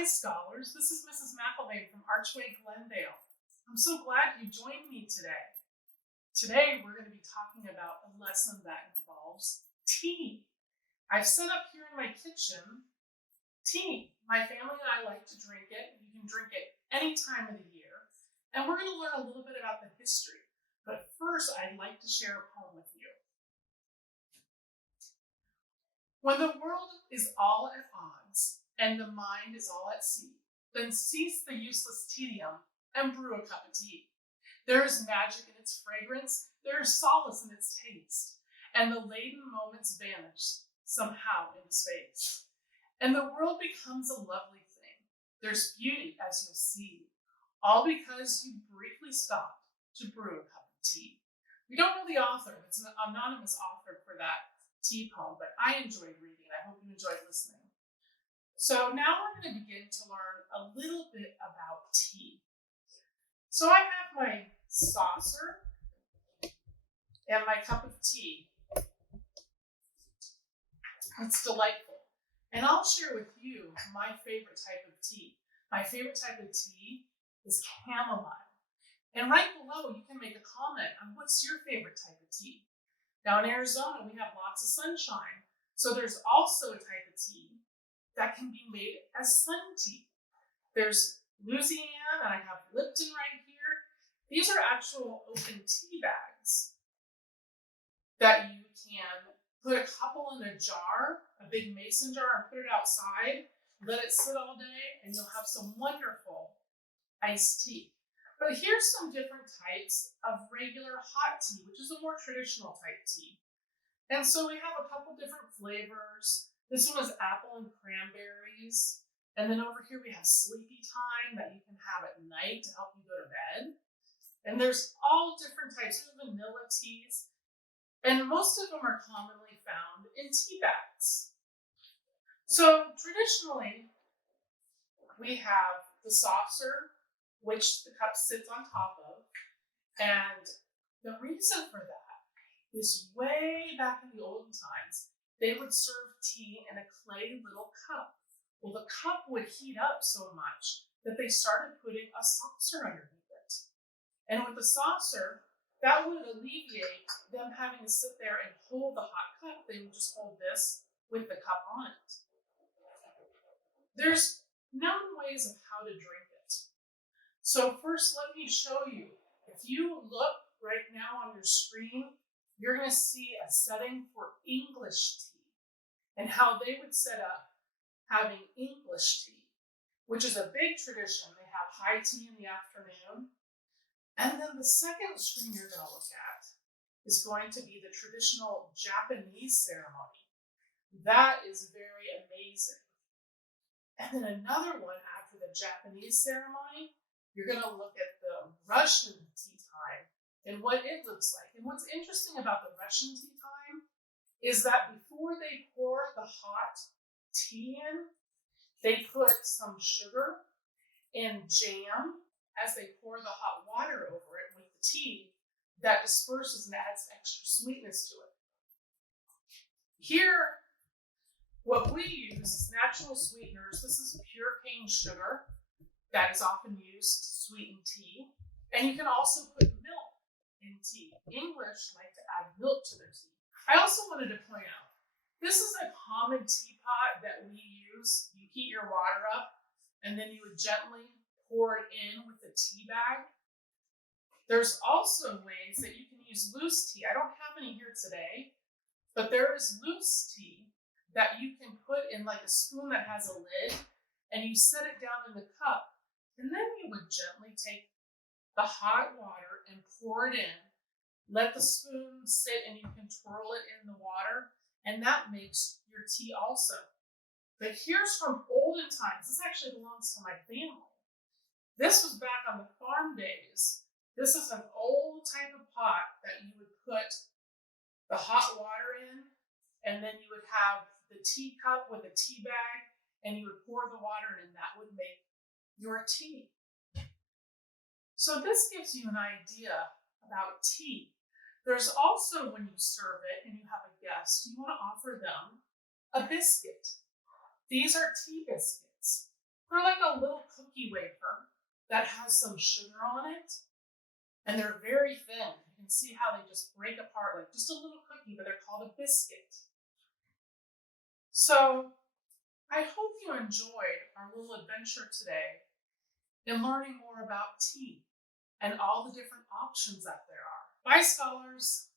Hi, scholars. This is Mrs. McIlvain from Archway Glendale. I'm so glad you joined me today. Today, we're going to be talking about a lesson that involves tea. I've set up here in my kitchen tea. My family and I like to drink it. You can drink it any time of the year. And we're going to learn a little bit about the history. But first, I'd like to share a poem with you. When the world is all at odds and the mind is all at sea, then cease the useless tedium and brew a cup of tea. There is magic in its fragrance, there is solace in its taste, and the laden moments vanish somehow into space. And the world becomes a lovely thing. There's beauty, as you'll see, all because you briefly stopped to brew a cup of tea. We don't know the author. It's an anonymous author for that tea poem, but I enjoyed reading it. I hope you enjoyed listening. So now we're going to begin to learn a little bit about tea. So I have my saucer and my cup of tea. It's delightful. And I'll share with you my favorite type of tea. My favorite type of tea is chamomile. And right below, you can make a comment on what's your favorite type of tea. Now in Arizona, we have lots of sunshine. So there's also a type of tea that can be made as sun tea. There's Louisiana, and I have Lipton right here. These are actual open tea bags that you can put a couple in a jar, a big mason jar, and put it outside, let it sit all day, and you'll have some wonderful iced tea. But here's some different types of regular hot tea, which is a more traditional type tea. And so we have a couple different flavors. This one is apple and cranberries. And then over here we have sleepy time that you can have at night to help you go to bed. And there's all different types of vanilla teas. And most of them are commonly found in tea bags. So traditionally, we have the saucer, which the cup sits on top of. And the reason for that is way back in the olden times, they would serve tea in a clay little cup. Well, the cup would heat up so much that they started putting a saucer underneath it. And with the saucer, that would alleviate them having to sit there and hold the hot cup. They would just hold this with the cup on it. There's known ways of how to drink it. So first, let me show you. If you look right now on your screen, you're going to see a setting for English tea and how they would set up having English tea, which is a big tradition. They have high tea in the afternoon. And then the second screen you're going to look at is going to be the traditional Japanese ceremony. That is very amazing. And then another one after the Japanese ceremony, you're going to look at the Russian tea time and what it looks like. And what's interesting about the Russian tea time is that before they pour the hot tea in, they put some sugar and jam as they pour the hot water over it with the tea that disperses and adds extra sweetness to it. Here, what we use is natural sweeteners. This is pure cane sugar that is often used to sweeten tea. And you can also put milk in tea. English like to add milk to their tea. I also wanted to point out, this is a common teapot that we use. You heat your water up, and then you would gently pour it in with the tea bag. There's also ways that you can use loose tea. I don't have any here today, but there is loose tea that you can put in like a spoon that has a lid, and you set it down in the cup. And then you would gently take the hot water and pour it in. Let the spoon sit and you can twirl it in the water, and that makes your tea also. But here's from olden times. This actually belongs to my family. This was back on the farm days. This is an old type of pot that you would put the hot water in, and then you would have the teacup with a tea bag, and you would pour the water in, and that would make your tea. So this gives you an idea about tea. There's also, when you serve it and you have a guest, you want to offer them a biscuit. These are tea biscuits. They're like a little cookie wafer that has some sugar on it, and they're very thin. You can see how they just break apart like just a little cookie, but they're called a biscuit. So I hope you enjoyed our little adventure today in learning more about tea and all the different options that there are. Bye, scholars.